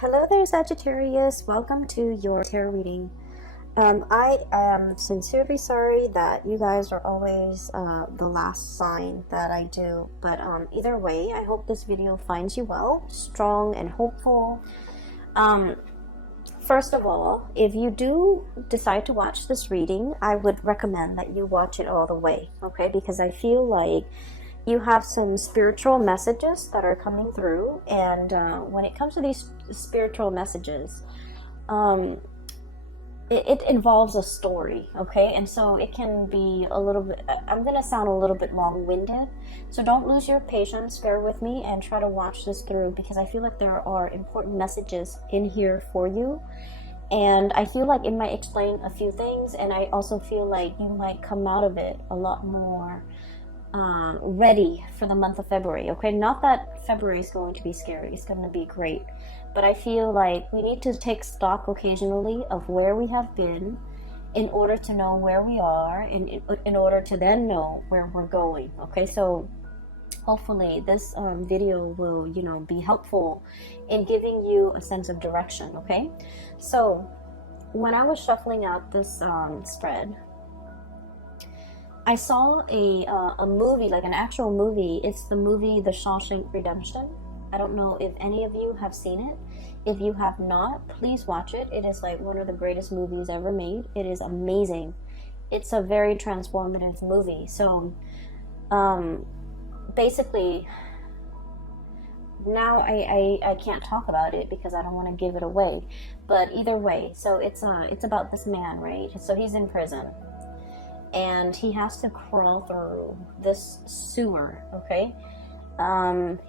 Hello there, Sagittarius. Welcome to your tarot reading. I am sincerely sorry that you guys are always the last sign that I do. But either way, I hope this video finds you well, strong and hopeful. First of all, if you do decide to watch this reading, I would recommend that you watch it all the way, okay? Because I feel like you have some spiritual messages that are coming through, and when it comes to these spiritual messages, it involves a story, okay? And so it can be a little bit, I'm gonna sound a little bit long-winded, so don't lose your patience, bear with me and try to watch this through, because I feel like there are important messages in here for you, and I feel like it might explain a few things, and I also feel like you might come out of it a lot more ready for the month of February, okay? Not that February is going to be scary, it's going to be great, but I feel like we need to take stock occasionally of where we have been in order to know where we are, and in order to then know where we're going, okay? So hopefully this video will, be helpful in giving you a sense of direction, okay? So when I was shuffling out this spread, I saw a movie, like an actual movie. It's the movie The Shawshank Redemption. I don't know if any of you have seen it. If you have not, please watch it. It is like one of the greatest movies ever made. It is amazing. It's a very transformative movie. So basically, now I can't talk about it because I don't want to give it away. But either way, so it's about this man, right? So he's in prison, and he has to crawl through this sewer, okay?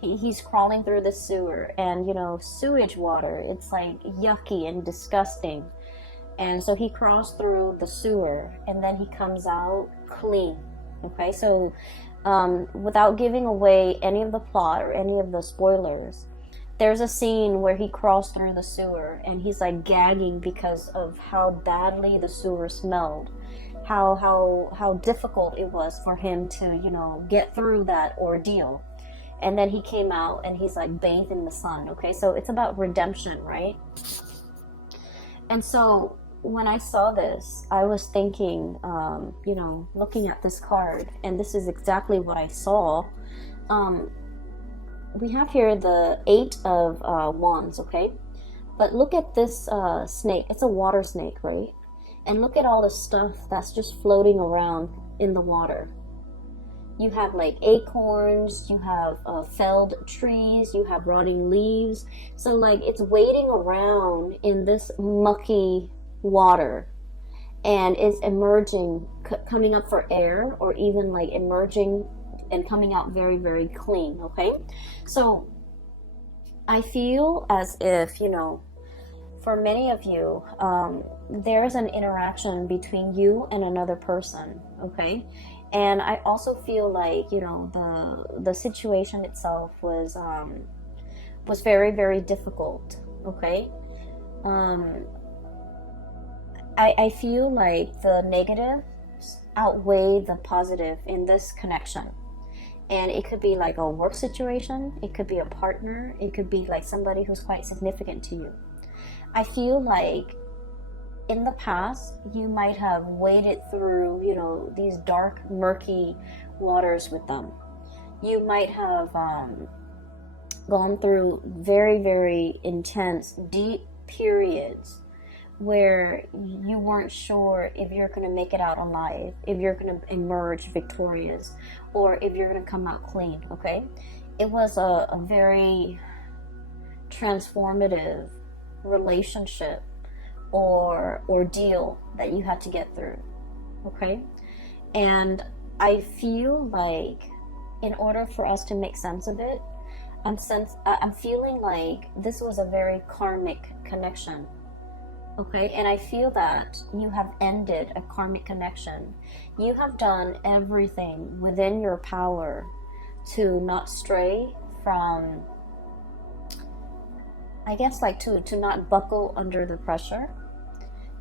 He's crawling through the sewer, and sewage water, it's like yucky and disgusting. And so he crawls through the sewer, and then he comes out clean, okay? So without giving away any of the plot or any of the spoilers, there's a scene where he crawls through the sewer, and he's like gagging because of how badly the sewer smelled. How difficult it was for him to get through that ordeal. And then he came out and he's like bathed in the sun, okay? So it's about redemption, right? And so when I saw this, I was thinking, looking at this card, and this is exactly what I saw. We have here the 8 of Wands, okay? But look at this snake. It's a water snake, right? And look at all the stuff that's just floating around in the water. You have like acorns, you have felled trees, you have rotting leaves. So like it's waiting around in this mucky water, and it's emerging, coming up for air, or even like emerging and coming out very, very clean, okay? So I feel as if, for many of you, there's an interaction between you and another person, okay? And I also feel like, the situation itself was very, very difficult, okay? I feel like the negatives outweigh the positive in this connection. And it could be like a work situation, it could be a partner, it could be like somebody who's quite significant to you. I feel like in the past, you might have waded through, these dark, murky waters with them. You might have gone through very, very intense, deep periods where you weren't sure if you're going to make it out alive, if you're going to emerge victorious, or if you're going to come out clean, okay? It was a very transformative relationship or ordeal that you had to get through, okay? And I feel like in order for us to make sense of it, I'm feeling like this was a very karmic connection, okay? And I feel that you have ended a karmic connection. You have done everything within your power to not stray from, I guess, like to not buckle under the pressure.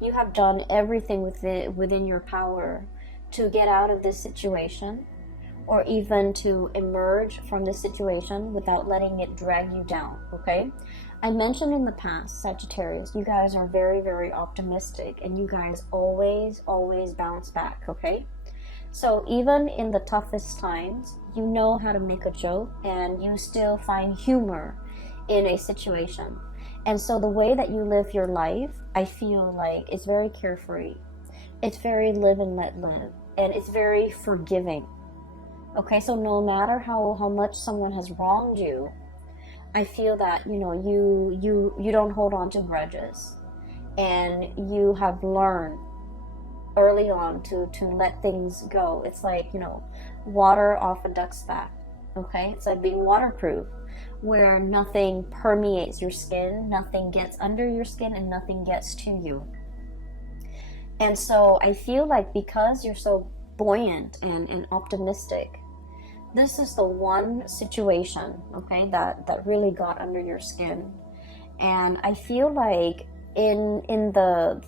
You have done everything within your power to get out of this situation, or even to emerge from this situation without letting it drag you down, okay? I mentioned in the past, Sagittarius, you guys are very, very optimistic, and you guys always, always bounce back, okay? So even in the toughest times, you know how to make a joke, and you still find humor in a situation. And so the way that you live your life, I feel like it's very carefree. It's very live and let live, and it's very forgiving. Okay, so no matter how much someone has wronged you, I feel that, you know, you don't hold on to grudges, and you have learned early on to let things go. It's like, you know, water off a duck's back. Okay, it's like being waterproof, where nothing permeates your skin, nothing gets under your skin, and nothing gets to you. And so I feel like because you're so buoyant and optimistic, this is the one situation, okay, that really got under your skin. And I feel like in the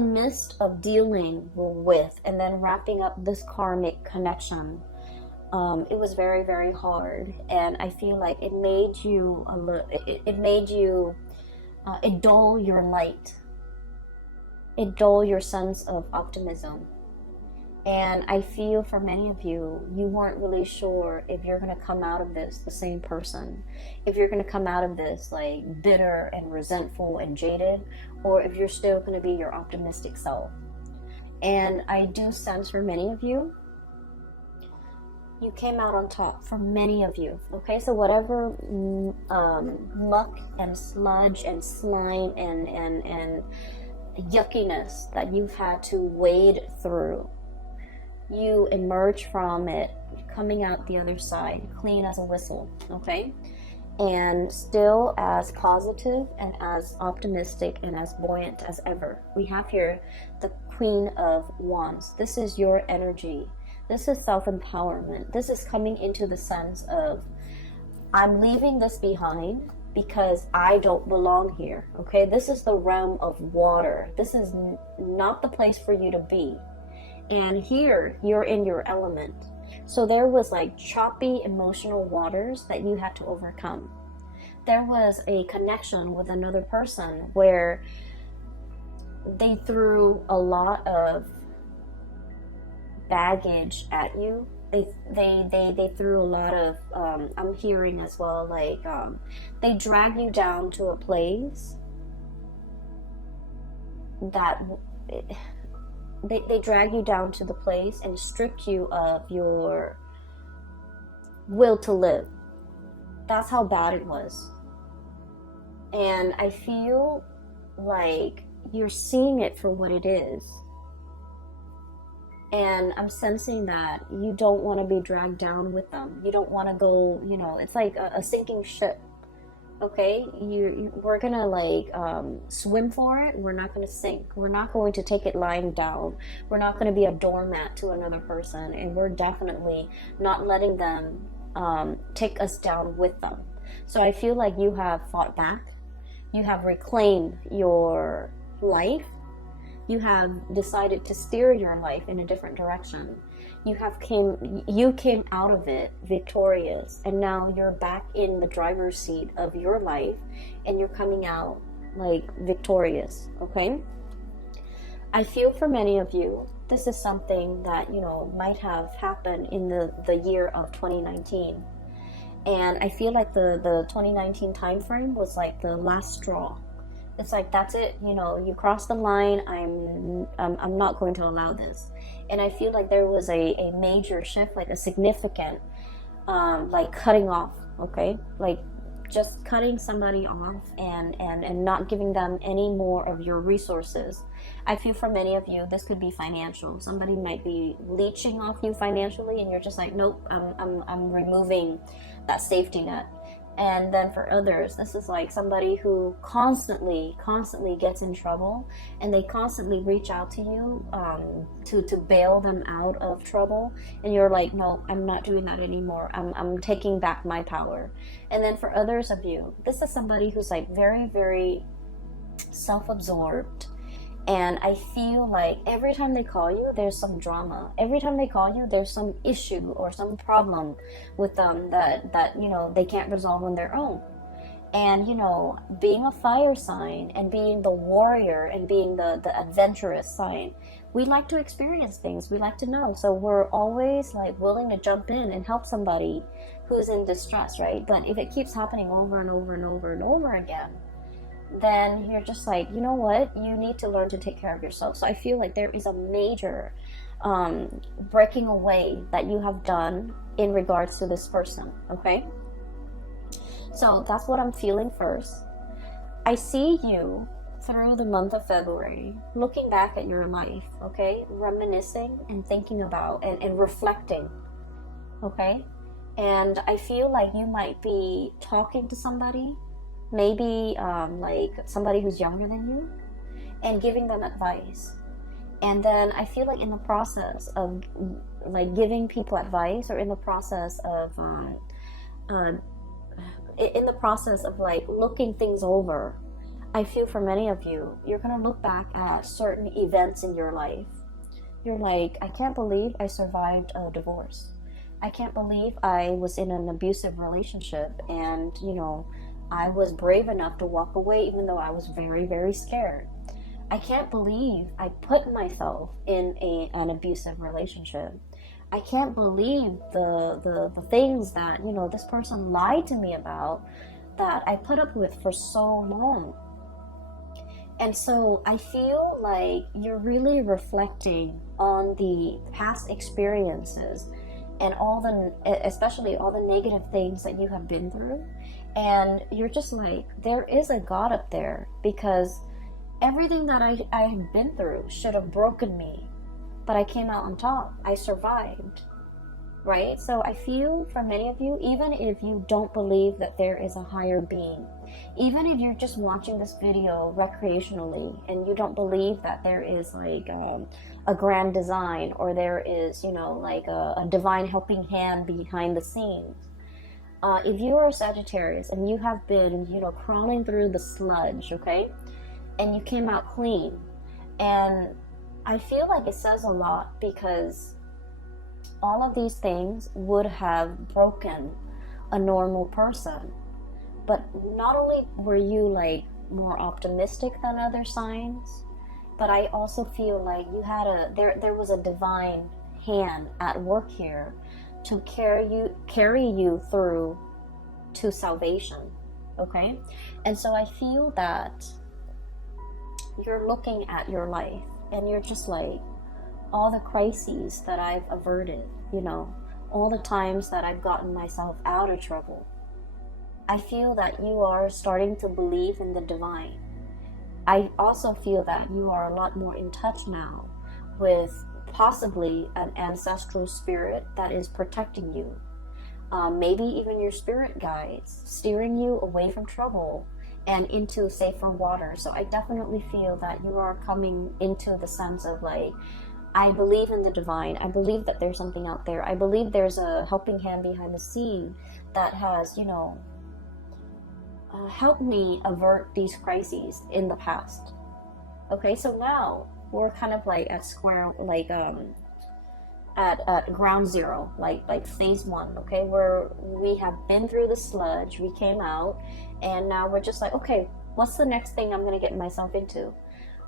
midst of dealing with and then wrapping up this karmic connection, it was very, very hard. And I feel like it made you it dull your light. It dull your sense of optimism. And I feel for many of you, you weren't really sure if you're going to come out of this the same person, if you're going to come out of this like bitter and resentful and jaded, or if you're still going to be your optimistic self. And I do sense for many of you, you came out on top, for many of you. Okay, so whatever muck and sludge and slime and yuckiness that you've had to wade through, you emerge from it coming out the other side clean as a whistle, okay? And still as positive and as optimistic and as buoyant as ever. We have here the Queen of Wands. This is your energy. This is self-empowerment. This is coming into the sense of, I'm leaving this behind because I don't belong here, okay? This is the realm of water. This is not the place for you to be. And here, you're in your element. So there was like choppy emotional waters that you had to overcome. There was a connection with another person where they threw a lot of baggage at you. They threw a lot of, I'm hearing as well, like, they drag you down to a place that... They drag you down to the place and stripped you of your will to live. That's how bad it was. And I feel like you're seeing it for what it is. And I'm sensing that you don't want to be dragged down with them. You don't want to go, you know, it's like a sinking ship. Okay, we're gonna like swim for it. We're not gonna sink. We're not going to take it lying down. We're not gonna be a doormat to another person, and we're definitely not letting them take us down with them. So I feel like you have fought back. You have reclaimed your life. You have decided to steer your life in a different direction. You came out of it victorious, and now you're back in the driver's seat of your life, and you're coming out like victorious, okay? I feel for many of you, this is something that, you know, might have happened in the year of 2019. And I feel like the 2019 time frame was like the last straw. It's like, that's it, you know, you crossed the line, I'm not going to allow this. And I feel like there was a major shift, like a significant, like cutting off, okay? Like just cutting somebody off and not giving them any more of your resources. I feel for many of you, this could be financial. Somebody might be leeching off you financially, and you're just like, nope, I'm removing that safety net. And then for others, this is like somebody who constantly gets in trouble, and they constantly reach out to you to bail them out of trouble. And you're like, no, I'm not doing that anymore. I'm taking back my power. And then for others of you, this is somebody who's like very, very self-absorbed And I feel like every time they call you, there's some drama. Every time they call you, there's some issue or some problem with them that you know, they can't resolve on their own. And, you know, being a fire sign and being the warrior and being the adventurous sign, we like to experience things. We like to know. So we're always like willing to jump in and help somebody who's in distress, right? But if it keeps happening over and over and over and over again, then you're just like, you know what? You need to learn to take care of yourself. So I feel like there is a major breaking away that you have done in regards to this person, okay? So that's what I'm feeling first. I see you through the month of February, looking back at your life, okay? Reminiscing and thinking about and reflecting, okay? And I feel like you might be talking to somebody, maybe like somebody who's younger than you, and giving them advice. And then I feel like in the process of like giving people advice, or in the process of like looking things over, I feel for many of you, you're going to look back at certain events in your life. You're like, I can't believe I survived a divorce. I can't believe I was in an abusive relationship, and, you know, I was brave enough to walk away even though I was very, very scared. I can't believe I put myself in an abusive relationship. I can't believe the things that, you know, this person lied to me about, that I put up with for so long. And so I feel like you're really reflecting on the past experiences and especially all the negative things that you have been through. And you're just like, there is a God up there, because everything that I have been through should have broken me, but I came out on top. I survived, right? So I feel for many of you, even if you don't believe that there is a higher being, even if you're just watching this video recreationally and you don't believe that there is like a grand design, or there is, you know, like a divine helping hand behind the scenes, if you are a Sagittarius and you have been, you know, crawling through the sludge, okay, and you came out clean, and I feel like it says a lot, because all of these things would have broken a normal person. But not only were you like more optimistic than other signs, but I also feel like you had there was a divine hand at work here to carry you through to salvation, okay? And so I feel that you're looking at your life and you're just like, all the crises that I've averted, you know, all the times that I've gotten myself out of trouble. I feel that you are starting to believe in the divine. I also feel that you are a lot more in touch now with possibly an ancestral spirit that is protecting you. Maybe even your spirit guides, steering you away from trouble and into safer water. So I definitely feel that you are coming into the sense of like, I believe in the divine. I believe that there's something out there. I believe there's a helping hand behind the scene that has, you know, helped me avert these crises in the past. Okay, so now we're kind of like at square, like at ground zero, like phase one. Okay, where we have been through the sludge, we came out, and now we're just like, okay, what's the next thing I'm gonna get myself into?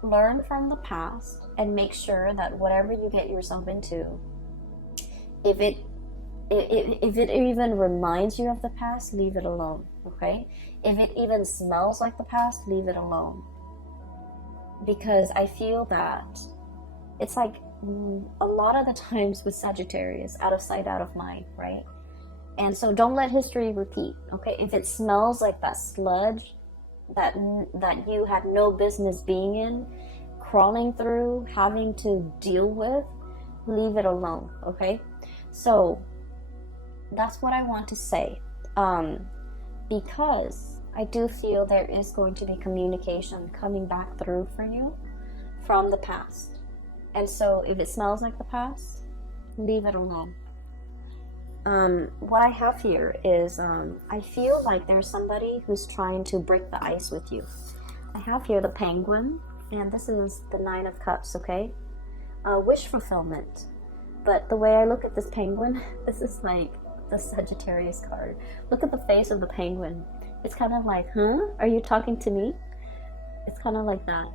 Learn from the past and make sure that whatever you get yourself into, if it even reminds you of the past, leave it alone, okay? If it even smells like the past, leave it alone. Because I feel that it's like a lot of the times with Sagittarius, out of sight, out of mind, right? And so don't let history repeat, okay? If it smells like that sludge that you had no business being in, crawling through, having to deal with, leave it alone, okay? So that's what I want to say, because I do feel there is going to be communication coming back through for you from the past. And so if it smells like the past, leave it alone. What I have here is I feel like there's somebody who's trying to break the ice with you. I have here the Penguin, And this is the Nine of Cups, okay? Wish fulfillment. But the way I look at this penguin, this is like the Sagittarius card. Look at the face of the penguin. It's kind of like, huh? Are you talking to me? It's kind of like that.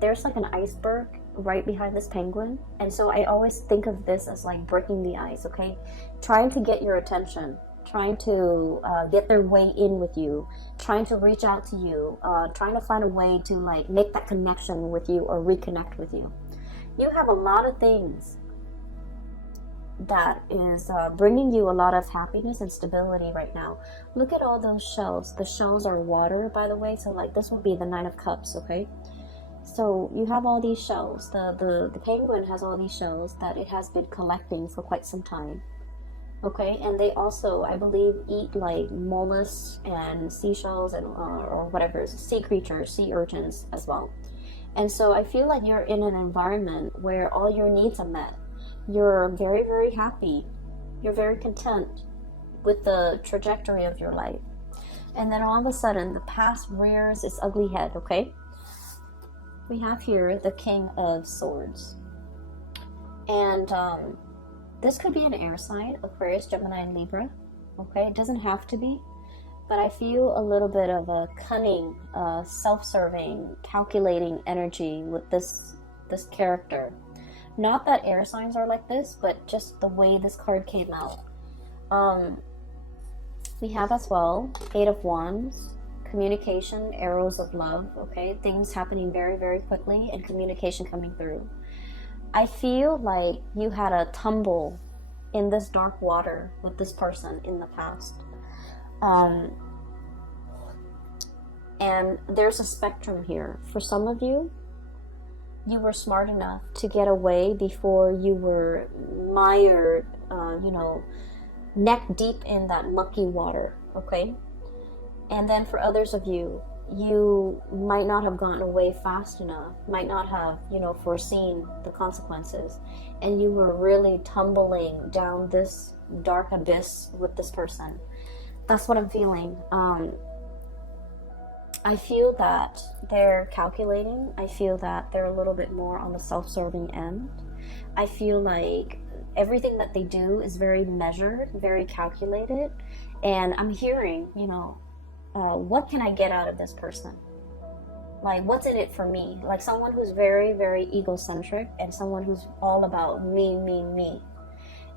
There's like an iceberg right behind this penguin. And so I always think of this as like breaking the ice, okay? Trying to get your attention. Trying to get their way in with you. Trying to reach out to you. Trying to find a way to like make that connection with you or reconnect with you. You have a lot of things that is bringing you a lot of happiness and stability right now. Look at all those shells. The shells are water, by the way, so like this would be the Nine of Cups, okay? So you have all these shells. The penguin has all these shells that it has been collecting for quite some time, okay? And they also, I believe, eat like mollusks and seashells and or whatever, sea creatures, sea urchins as well. And so I feel like you're in an environment where all your needs are met. You're very, very happy. You're very content with the trajectory of your life. And then all of a sudden, the past rears its ugly head, okay? We have here the King of Swords. And this could be an air sign, Aquarius, Gemini, and Libra, okay? It doesn't have to be. But I feel a little bit of a cunning, self-serving, calculating energy with this character. Not that air signs are like this, but just the way this card came out. We have as well Eight of Wands, communication, arrows of love, okay? Things happening very, very quickly and communication coming through. I feel like you had a tumble in this dark water with this person in the past. And there's a spectrum here. For some of you, you were smart enough to get away before you were mired, neck deep in that mucky water, okay? And then for others of you, you might not have gotten away fast enough, might not have, foreseen the consequences, and you were really tumbling down this dark abyss with this person. That's what I'm feeling. I feel that they're calculating. I feel that they're a little bit more on the self-serving end. I feel like everything that they do is very measured, very calculated. And I'm hearing, what can I get out of this person? Like, what's in it for me? Like someone who's very, very egocentric and someone who's all about me, me, me.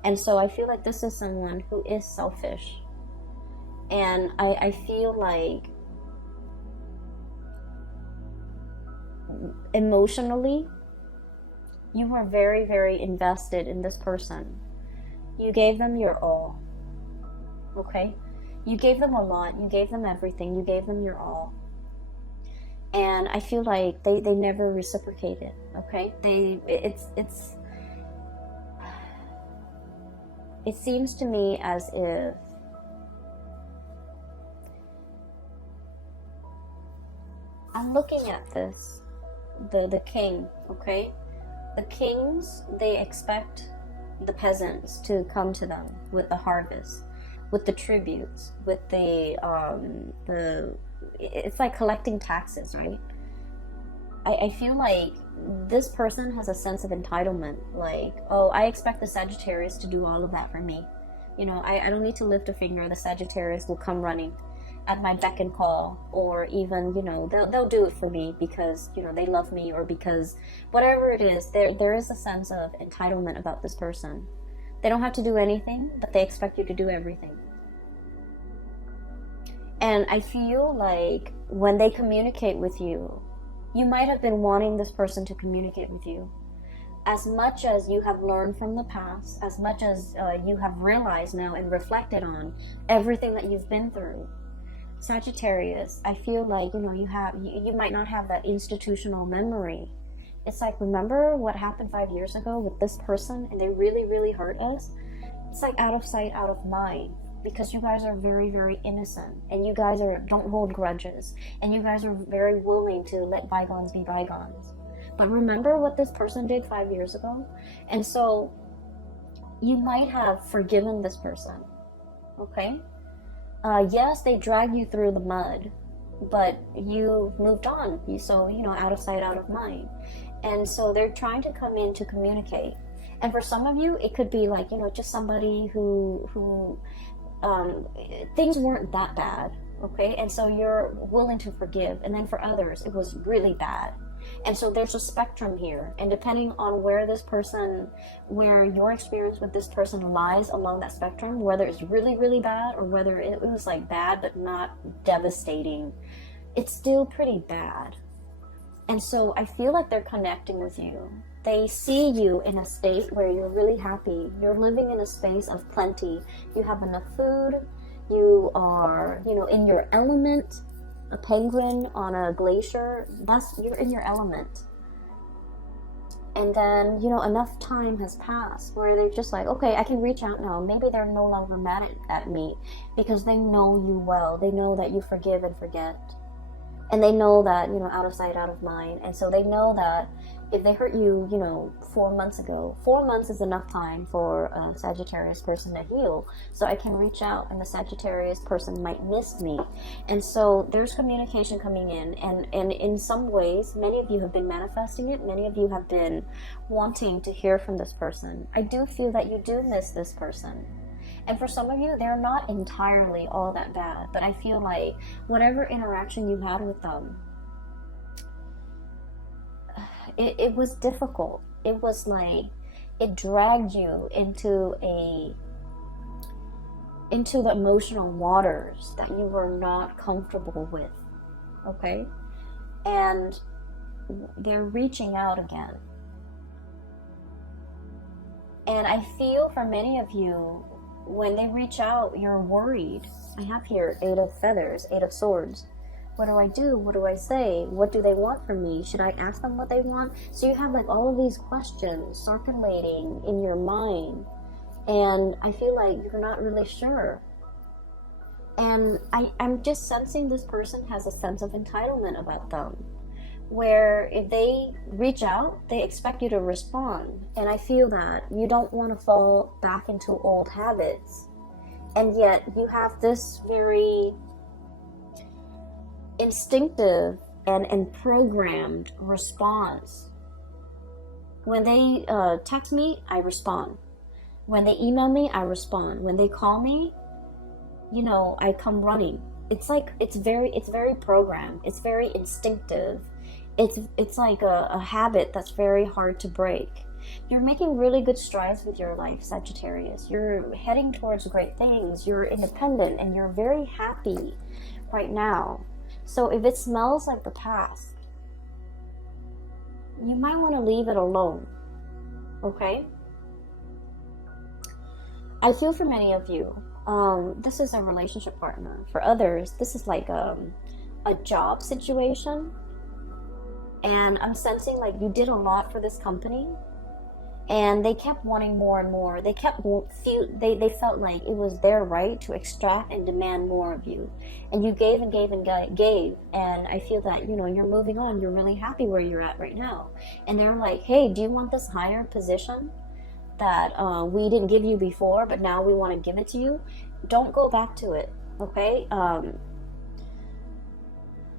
And so I feel like this is someone who is selfish. And I feel like emotionally, you were very, very invested in this person. You gave them your all, okay? You gave them a lot. You gave them everything. You gave them your all. And I feel like they never reciprocated, okay? It seems to me as if I'm looking at this. The king, okay? The kings, they expect the peasants to come to them with the harvest, with the tributes, with it's like collecting taxes, right? I feel like this person has a sense of entitlement, like, oh, I expect the Sagittarius to do all of that for me. I don't need to lift a finger, the Sagittarius will come running at my beck and call, or even, they'll do it for me because, they love me, or because whatever it is, there is a sense of entitlement about this person. They don't have to do anything, but they expect you to do everything. And I feel like when they communicate with you, you might have been wanting this person to communicate with you. As much as you have learned from the past, as much as you have realized now and reflected on everything that you've been through, Sagittarius, I feel like, you might not have that institutional memory. It's like, remember what happened 5 years ago with this person and they really, really hurt us? It's like out of sight, out of mind, because you guys are very, very innocent, and you guys don't hold grudges, and you guys are very willing to let bygones be bygones. But remember what this person did 5 years ago? And so you might have forgiven this person, okay? Yes, they dragged you through the mud, but you moved on. So, out of sight, out of mind. And so they're trying to come in to communicate. And for some of you, it could be like, just somebody who things weren't that bad, okay? And so you're willing to forgive. And then for others, it was really bad. And so there's a spectrum here. And depending on where your experience with this person lies along that spectrum, whether it's really, really bad or whether it was like bad but not devastating, it's still pretty bad. And so I feel like they're connecting with you. They see you in a state where you're really happy. You're living in a space of plenty. You have enough food. You are, in your element. A penguin on a glacier, you're in your element. And then, enough time has passed where they're just like, okay, I can reach out now. Maybe they're no longer mad at me because they know you well. They know that you forgive and forget. And they know that, out of sight, out of mind. And so they know that if they hurt you, 4 months ago, 4 months is enough time for a Sagittarius person to heal. So I can reach out and the Sagittarius person might miss me. And so there's communication coming in. And in some ways, many of you have been manifesting it. Many of you have been wanting to hear from this person. I do feel that you do miss this person. And for some of you, they're not entirely all that bad. But I feel like whatever interaction you had with them, it was difficult. It was like it dragged you into the emotional waters that you were not comfortable with. Okay? And they're reaching out again. And I feel for many of you, when they reach out, you're worried. I have here 8 of feathers, 8 of swords. What do I do? What do I say? What do they want from me? Should I ask them what they want? So you have like all of these questions circulating in your mind. And I feel like you're not really sure. And I'm just sensing this person has a sense of entitlement about them. Where if they reach out, they expect you to respond. And I feel that you don't want to fall back into old habits. And yet you have this very instinctive and programmed response. When they text me, I respond. When they email me, I respond. When they call me, I come running. It's like it's very programmed. It's very instinctive. It's like a habit that's very hard to break. You're making really good strides with your life, Sagittarius. You're heading towards great things. You're independent and you're very happy right now. So if it smells like the past, you might want to leave it alone. Okay? I feel for many of you, this is a relationship partner. For others, this is like a job situation. And I'm sensing like you did a lot for this company. And they kept wanting more and more. They felt like it was their right to extract and demand more of you. And you gave and gave and gave. And I feel that, you're moving on. You're really happy where you're at right now. And they're like, hey, do you want this higher position that we didn't give you before, but now we want to give it to you? Don't go back to it, okay?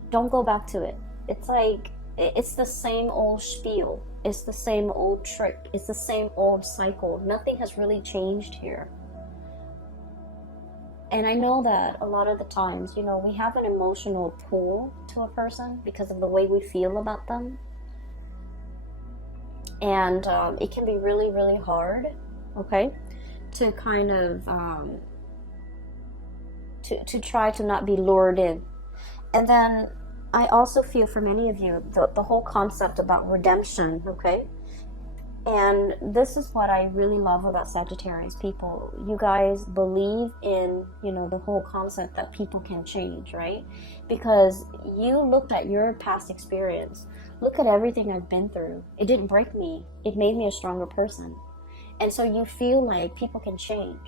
Don't go back to it. It's like, it's the same old spiel. It's the same old trick. It's the same old cycle. Nothing has really changed here. And I know that a lot of the times, we have an emotional pull to a person because of the way we feel about them. And it can be really, really hard, okay, to kind of, to try to not be lured in. And then I also feel for many of you, the whole concept about redemption, okay? And this is what I really love about Sagittarius people. You guys believe in, the whole concept that people can change, right? Because you looked at your past experience. Look at everything I've been through. It didn't break me. It made me a stronger person. And so you feel like people can change.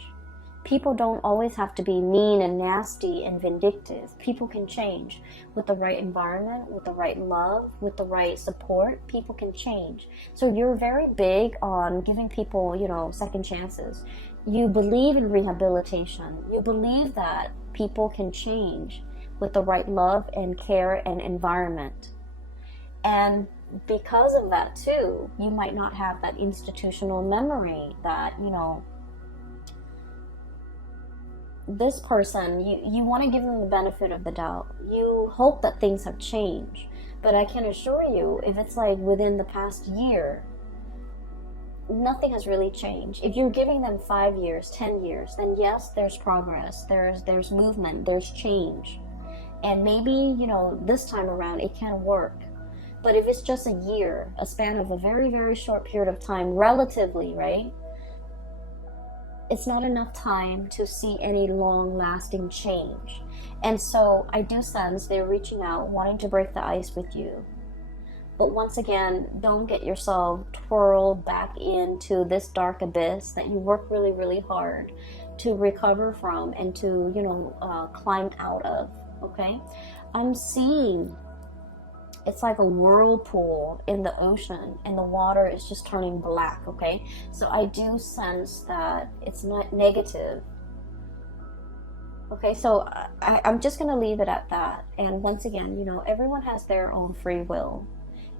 People don't always have to be mean and nasty and vindictive. People can change with the right environment, with the right love, with the right support. People can change. So you're very big on giving people, second chances. You believe in rehabilitation. You believe that people can change with the right love and care and environment. And because of that too, you might not have that institutional memory that, you know, this person, you want to give them the benefit of the doubt. You hope that things have changed. But I can assure you, if it's like within the past year, nothing has really changed. If you're giving them 5 years, 10 years, then yes, there's progress, there's movement, there's change. And maybe, you know, this time around it can work. But if it's just a year, a span of a very, very short period of time, relatively, right? It's not enough time to see any long-lasting change. And so I do sense they're reaching out, wanting to break the ice with you. But once again, don't get yourself twirled back into this dark abyss that you work really, really hard to recover from and to, you know, climb out of, okay? I'm seeing it's like a whirlpool in the ocean and the water is just turning black, okay? So I do sense that it's not negative. Okay, so I'm just going to leave it at that. And once again, you know, everyone has their own free will.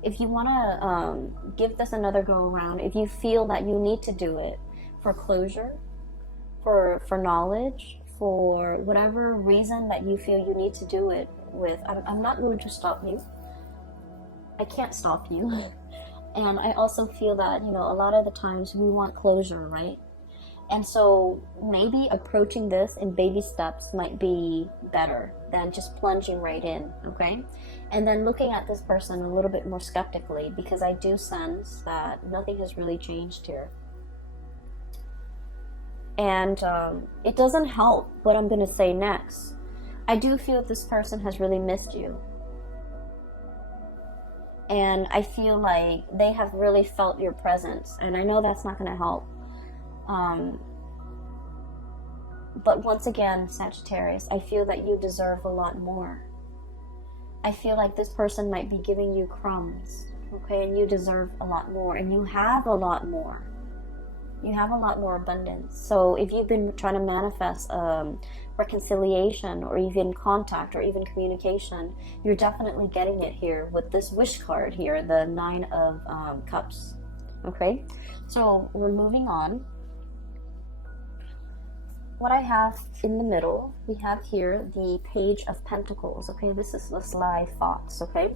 If you want to give this another go around, if you feel that you need to do it for closure, for knowledge, for whatever reason that you feel you need to do it with, I'm not going to stop you. I can't stop you. And I also feel that, you know, a lot of the times we want closure, right? And so maybe approaching this in baby steps might be better than just plunging right in, okay? And then looking at this person a little bit more skeptically, because I do sense that nothing has really changed here. And it doesn't help what I'm going to say next. I do feel this person has really missed you. And I feel like they have really felt your presence. And I know that's not going to help. But once again, Sagittarius, I feel that you deserve a lot more. I feel like this person might be giving you crumbs, okay? And you deserve a lot more. And you have a lot more. You have a lot more abundance. So if you've been trying to manifest reconciliation or even contact or even communication, you're definitely getting it here with this wish card here, the 9 of Cups. Okay, so we're moving on. What I have in the middle, we have here the Page of Pentacles. Okay, this is the sly thoughts. Okay,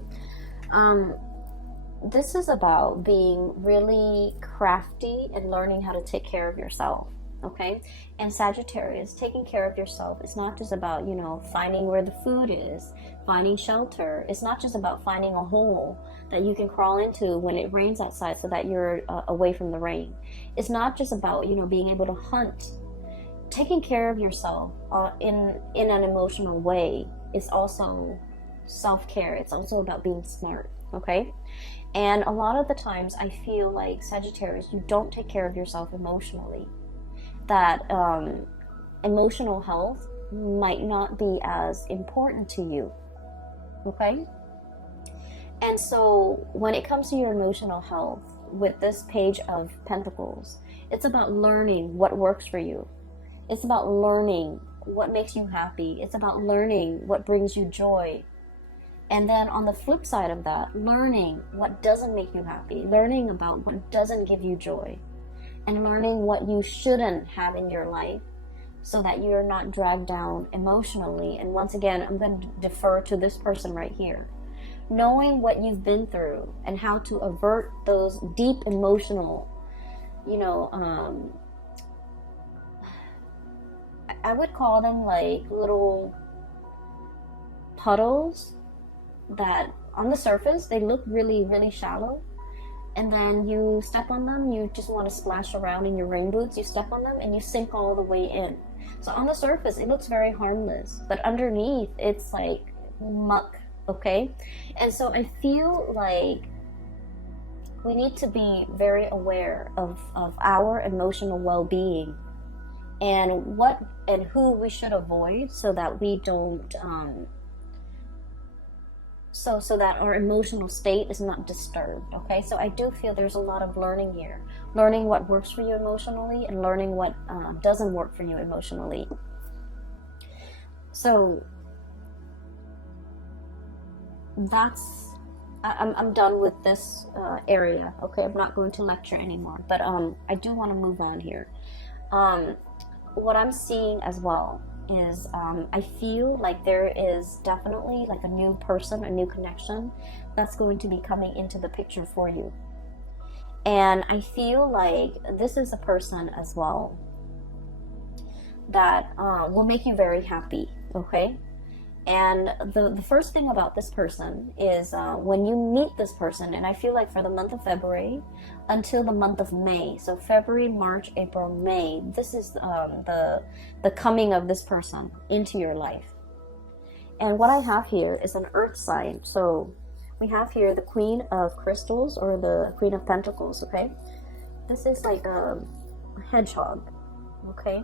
this is about being really crafty and learning how to take care of yourself. Okay, and Sagittarius, taking care of yourself is not just about, you know, finding where the food is, finding shelter. It's not just about finding a hole that you can crawl into when it rains outside so that you're away from the rain. It's not just about, you know, being able to hunt. Taking care of yourself in an emotional way is also self-care. It's also about being smart, okay? And a lot of the times I feel like, Sagittarius, you don't take care of yourself emotionally. That emotional health might not be as important to you, okay? And so when it comes to your emotional health, with this Page of Pentacles, it's about learning what works for you. It's about learning what makes you happy. It's about learning what brings you joy. And then on the flip side of that, learning what doesn't make you happy, learning about what doesn't give you joy, and learning what you shouldn't have in your life so that you're not dragged down emotionally. And once again, I'm going to defer to this person right here. Knowing what you've been through and how to avert those deep emotional, you know, I would call them like little puddles that on the surface, they look really, really shallow. And then you step on them, you just want to splash around in your rain boots, you step on them and you sink all the way in. So on the surface, it looks very harmless, but underneath, it's like muck, okay? And so I feel like we need to be very aware of our emotional well-being and what and who we should avoid so that we don't so that our emotional state is not disturbed, okay? So I do feel there's a lot of learning here. Learning what works for you emotionally and learning what doesn't work for you emotionally. So I'm done with this area. Okay, I'm not going to lecture anymore, but I do want to move on here. What I'm seeing as well is I feel like there is definitely like a new person, a new connection that's going to be coming into the picture for you. And I feel like this is a person as well that will make you very happy, okay? And the first thing about this person is when you meet this person, and I feel like for the month of February until the month of May, so February, March, April, May, this is the coming of this person into your life. And what I have here is an earth sign. So we have here the Queen of Crystals, or the Queen of Pentacles, okay? This is like a hedgehog, okay?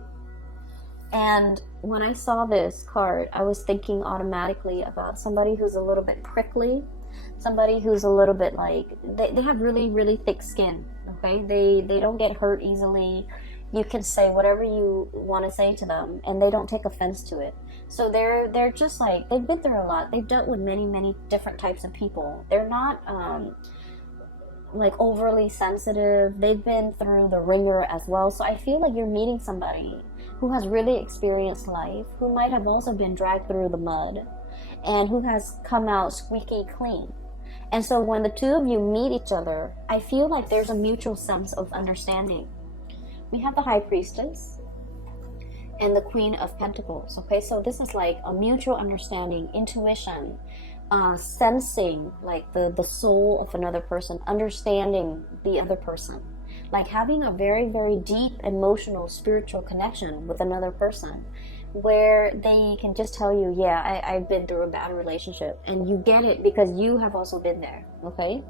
And when I saw this card, I was thinking automatically about somebody who's a little bit prickly, somebody who's a little bit like, they have really, really thick skin, okay? They don't get hurt easily. You can say whatever you want to say to them, and they don't take offense to it. So they're just like, they've been through a lot. They've dealt with many, many different types of people. They're not like overly sensitive. They've been through the ringer as well. So I feel like you're meeting somebody who has really experienced life, who might have also been dragged through the mud, and who has come out squeaky clean. And so when the two of you meet each other, I feel like there's a mutual sense of understanding. We have the High Priestess and the Queen of Pentacles, okay? So this is like a mutual understanding, intuition, sensing like the soul of another person, understanding the other person, like having a very, very deep emotional, spiritual connection with another person, where they can just tell you, yeah, I've been through a bad relationship, and you get it because you have also been there, okay?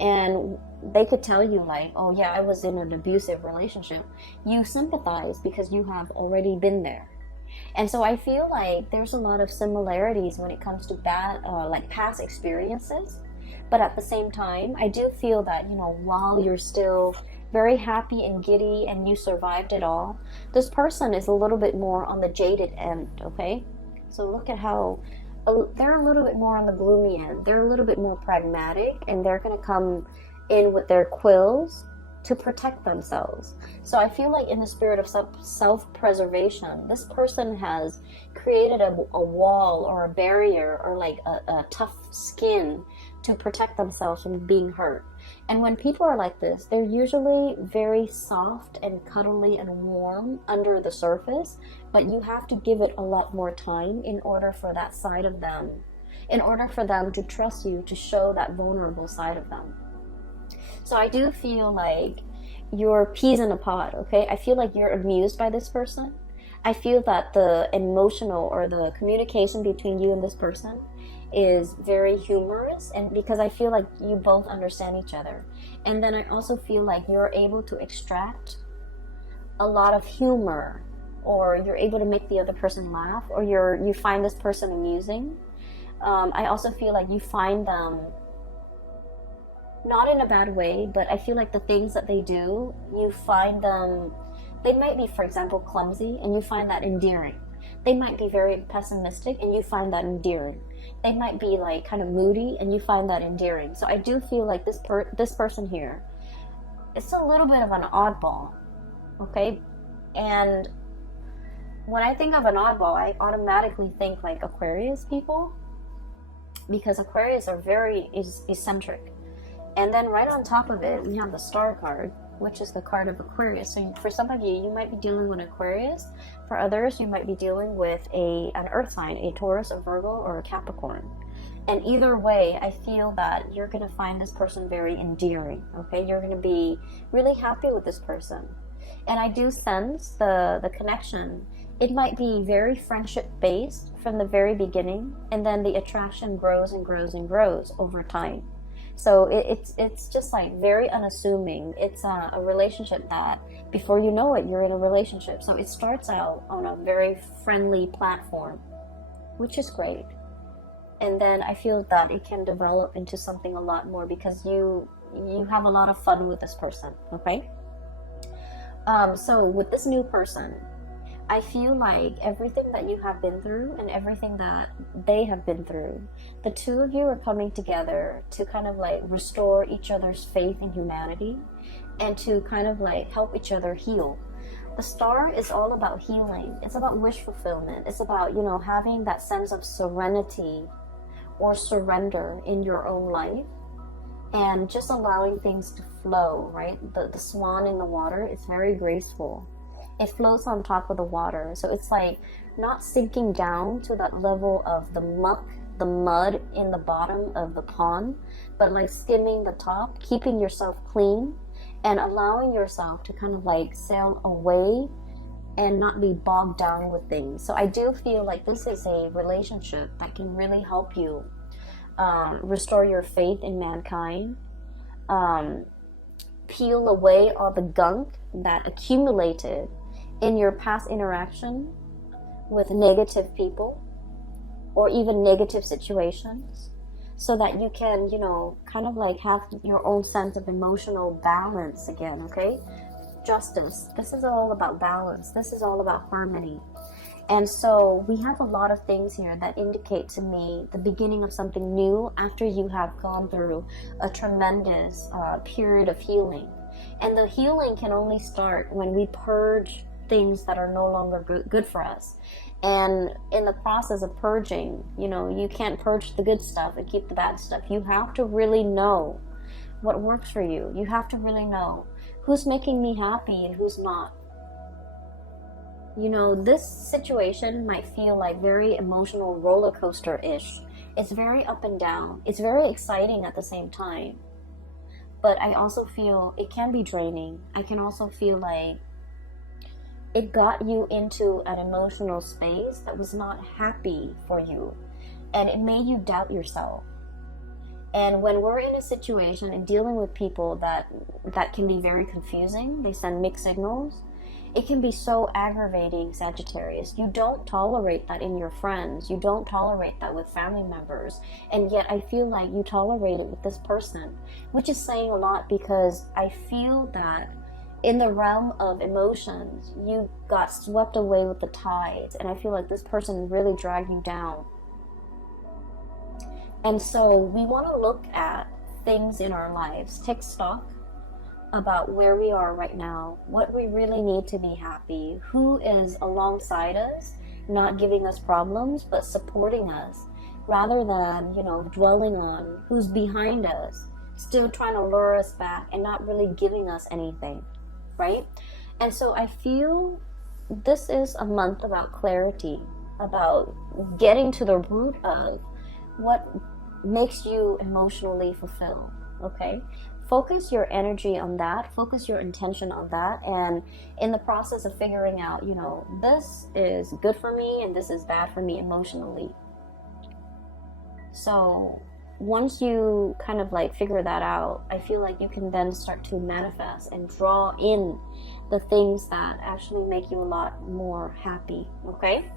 And they could tell you like, oh yeah, I was in an abusive relationship. You sympathize because you have already been there. And so I feel like there's a lot of similarities when it comes to bad, like past experiences. But at the same time, I do feel that, you know, while you're still very happy and giddy and you survived it all, this person is a little bit more on the jaded end, okay? So look at how they're a little bit more on the gloomy end. They're a little bit more pragmatic, and they're going to come in with their quills to protect themselves. So I feel like in the spirit of self-preservation, this person has created a wall or a barrier, or like a tough skin to protect themselves from being hurt. And when people are like this, they're usually very soft and cuddly and warm under the surface, but you have to give it a lot more time in order for that side of them, in order for them to trust you, to show that vulnerable side of them. So I do feel like you're peas in a pod, okay? I feel like you're amused by this person. I feel that the emotional or the communication between you and this person is very humorous, and because I feel like you both understand each other. And then I also feel like you're able to extract a lot of humor, or you're able to make the other person laugh, or you find this person amusing. I also feel like you find them not in a bad way, but I feel like the things that they do, you find them, they might be, for example, clumsy, and you find that endearing. They might be very pessimistic, and you find that endearing. They might be like kind of moody, and you find that endearing. So I do feel like this person here, it's a little bit of an oddball, okay? And when I think of an oddball, I automatically think like Aquarius people, because Aquarius are very eccentric. And then right on top of it, we have the Star card, which is the card of Aquarius. So for some of you, you might be dealing with Aquarius. For others, you might be dealing with an earth sign, a Taurus, a Virgo, or a Capricorn. And either way, I feel that you're going to find this person very endearing, okay? You're going to be really happy with this person. And I do sense the connection. It might be very friendship-based from the very beginning, and then the attraction grows and grows and grows over time. So it's just like very unassuming. It's a relationship that before you know it, you're in a relationship. So it starts out on a very friendly platform, which is great. And then I feel that it can develop into something a lot more because you have a lot of fun with this person, okay? So with this new person, I feel like everything that you have been through and everything that they have been through, the two of you are coming together to kind of like restore each other's faith in humanity and to kind of like help each other heal. The star is all about healing. It's about wish fulfillment. It's about, you know, having that sense of serenity or surrender in your own life and just allowing things to flow, right? The swan in the water is very graceful. It floats on top of the water. So it's like not sinking down to that level of the muck, the mud in the bottom of the pond, but like skimming the top, keeping yourself clean and allowing yourself to kind of like sail away and not be bogged down with things. So I do feel like this is a relationship that can really help you restore your faith in mankind, peel away all the gunk that accumulated in your past interaction with negative people or even negative situations, so that you can, you know, kind of like have your own sense of emotional balance again, okay? Justice. This is all about balance. This is all about harmony. And so we have a lot of things here that indicate to me the beginning of something new after you have gone through a tremendous period of healing. And the healing can only start when we purge things that are no longer good for us. And in the process of purging, you know, you can't purge the good stuff and keep the bad stuff. You have to really know what works for you. You have to really know who's making me happy and who's not. You know, this situation might feel like very emotional roller coaster-ish. It's very up and down. It's very exciting at the same time. But I also feel it can be draining. I can also feel like it got you into an emotional space that was not happy for you. And it made you doubt yourself. And when we're in a situation and dealing with people that can be very confusing, they send mixed signals, it can be so aggravating, Sagittarius. You don't tolerate that in your friends. You don't tolerate that with family members. And yet I feel like you tolerate it with this person, which is saying a lot, because I feel that in the realm of emotions, you got swept away with the tides. And I feel like this person really dragged you down. And so we want to look at things in our lives, take stock about where we are right now, what we really need to be happy, who is alongside us, not giving us problems, but supporting us, rather than, you know, dwelling on who's behind us, still trying to lure us back and not really giving us anything, right? And so I feel this is a month about clarity, about getting to the root of what makes you emotionally fulfilled, okay? Focus your energy on that, focus your intention on that, and in the process of figuring out, you know, this is good for me and this is bad for me emotionally. So once you kind of like figure that out, I feel like you can then start to manifest and draw in the things that actually make you a lot more happy, okay?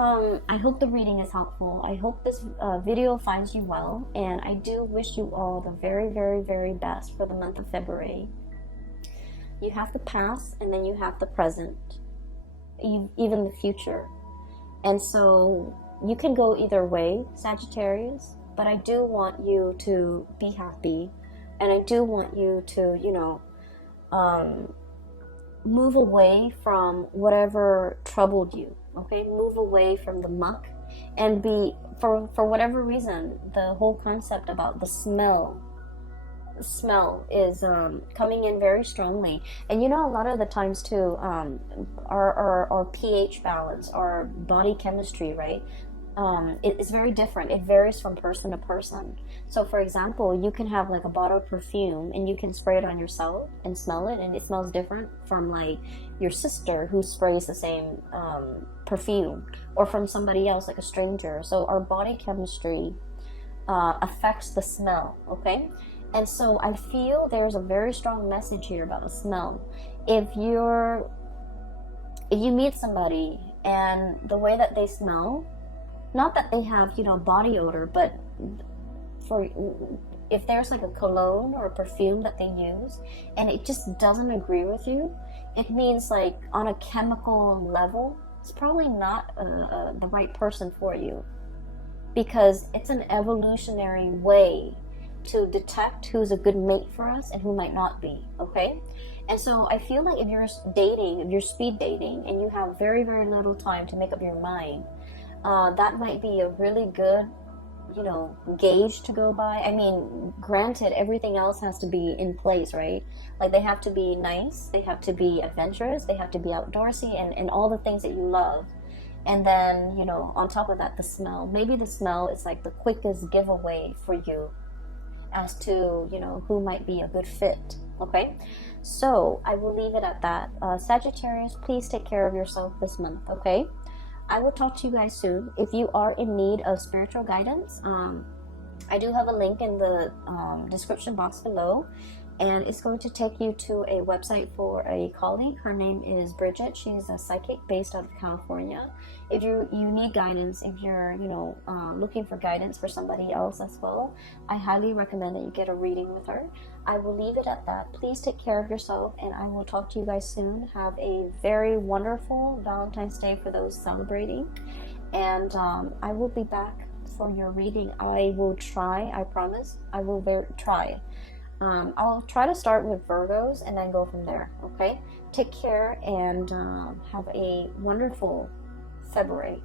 I hope the reading is helpful. I hope this video finds you well, and I do wish you all the very, very, very best for the month of February. You have the past, and then you have the present, even the future. And so you can go either way, Sagittarius, but I do want you to be happy, and I do want you to, you know, move away from whatever troubled you. Okay, move away from the muck, and be, for whatever reason, the whole concept about the smell is coming in very strongly. And you know, a lot of the times too, our pH balance, our body chemistry, right? It is very different. It varies from person to person. So for example, you can have like a bottle of perfume and you can spray it on yourself and smell it, and it smells different from like your sister who sprays the same perfume, or from somebody else, like a stranger. So our body chemistry affects the smell, okay? And so I feel there's a very strong message here about the smell. If you meet somebody and the way that they smell, not that they have, you know, body odor, but if there's like a cologne or a perfume that they use and it just doesn't agree with you, it means like on a chemical level, it's probably not the right person for you, because it's an evolutionary way to detect who's a good mate for us and who might not be, okay? And so I feel like if you're dating, if you're speed dating, and you have very, very little time to make up your mind, that might be a really good, you know, gauge to go by. I mean, granted, everything else has to be in place, right? Like, they have to be nice, they have to be adventurous, they have to be outdoorsy, and all the things that you love. And then, you know, on top of that, the smell. Maybe the smell is like the quickest giveaway for you as to, you know, who might be a good fit, okay? So I will leave it at that. Sagittarius, please take care of yourself this month, okay? I will talk to you guys soon. If you are in need of spiritual guidance, I do have a link in the description box below, and it's going to take you to a website for a colleague. Her name is Bridget. She's a psychic based out of California. If you need guidance, if you're, you know, looking for guidance for somebody else as well, I highly recommend that you get a reading with her. I will leave it at that. Please take care of yourself, and I will talk to you guys soon. Have a very wonderful Valentine's Day for those celebrating, and I will be back for your reading. I will try, I promise, I will try. I'll try to start with Virgos and then go from there, okay? Take care, and have a wonderful February.